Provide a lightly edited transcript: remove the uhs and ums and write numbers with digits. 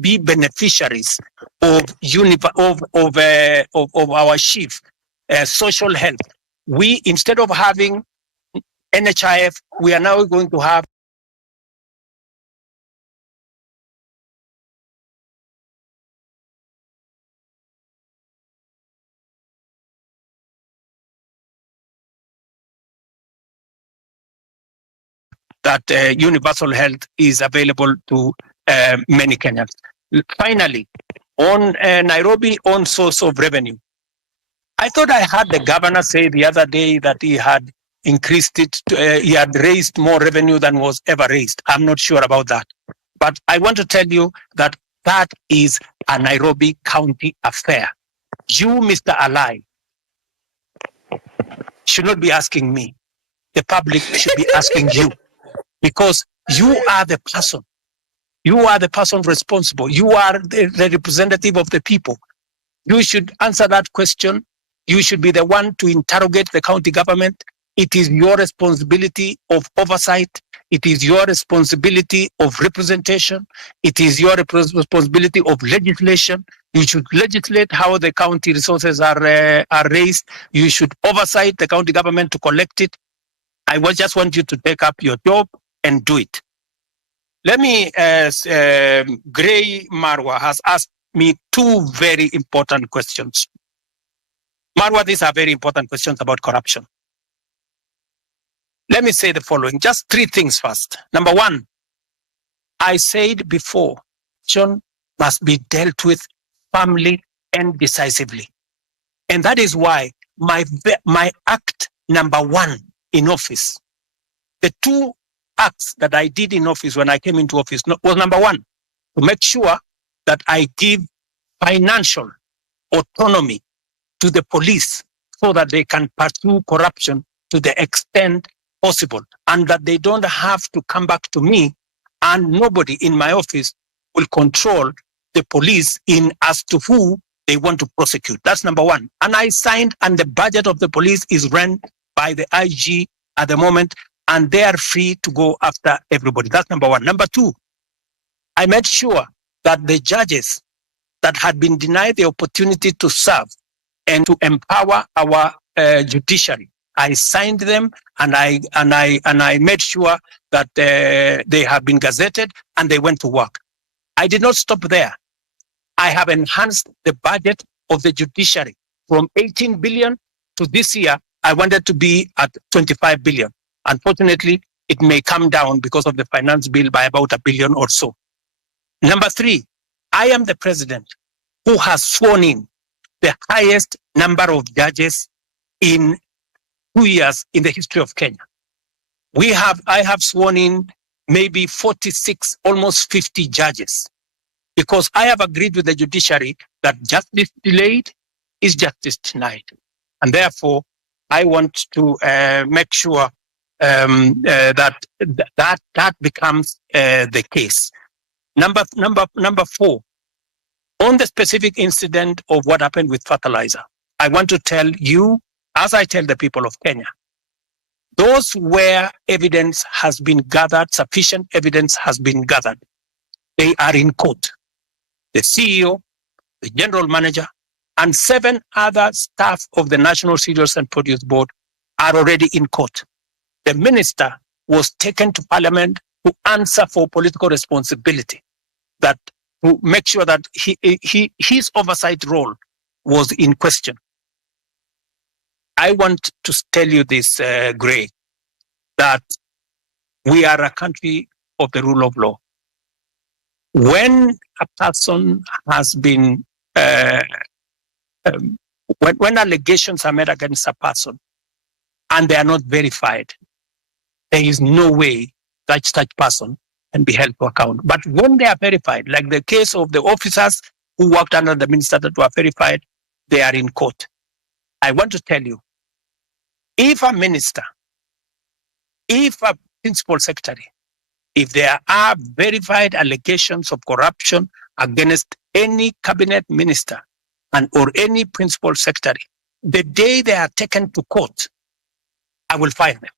be beneficiaries of our chief social health. We, instead of having NHIF, we are now going to have that universal health is available to many Kenyans. Finally, on Nairobi own source of revenue, I thought I heard the governor say the other day that he had increased it, he had raised more revenue than was ever raised. I'm not sure about that. But I want to tell you that that is a Nairobi County affair. You, Mr. Alai, should not be asking me. The public should be asking you, because you are the person. You are the person responsible. You are the representative of the people. You should answer that question. You should be the one to interrogate the county government. It is your responsibility of oversight. It is your responsibility of representation. It is your responsibility of legislation. You should legislate how the county resources are raised. You should oversight the county government to collect it. I just want you to take up your job and do it. Let me, Gray Marwa has asked me two very important questions. Marwa, these are very important questions about corruption. Let me say the following, just three things first. Number one, I said before, corruption must be dealt with firmly and decisively. And that is why my act number one in office, the two acts that I did in office when I came into office was number one, to make sure that I give financial autonomy to the police so that they can pursue corruption to the extent possible, and that they don't have to come back to me, and nobody in my office will control the police in as to who they want to prosecute. That's number one. And I signed, and the budget of the police is run by the IG at the moment, and they are free to go after everybody. That's number one. Number two, I made sure that the judges that had been denied the opportunity to serve and to empower our judiciary, I signed them, and I made sure that they have been gazetted and they went to work. I did not stop there. I have enhanced the budget of the judiciary from 18 billion to this year. I wanted to be at 25 billion. Unfortunately, it may come down because of the finance bill by about $1 billion or so. Number three, I am the president who has sworn in the highest number of judges in 2 years in the history of Kenya. I have sworn in maybe 46, almost 50 judges, because I have agreed with the judiciary that justice delayed is justice denied. And therefore, I want to make sure that becomes the case. Number four, on the specific incident of what happened with fertilizer, I want to tell you, as I tell the people of Kenya, those where evidence has been gathered, sufficient evidence has been gathered, they are in court. The CEO, the general manager, and 7 other staff of the National Cereals and Produce Board are already in court. The minister was taken to parliament to answer for political responsibility, that to make sure that his oversight role was in question. I want to tell you this, Gray, that we are a country of the rule of law. When a person has been, when allegations are made against a person and they are not verified, there is no way that such person can be held to account. But when they are verified, like the case of the officers who worked under the minister that were verified, they are in court. I want to tell you, if a minister, if a principal secretary, if there are verified allegations of corruption against any cabinet minister and or any principal secretary, the day they are taken to court, I will fire them.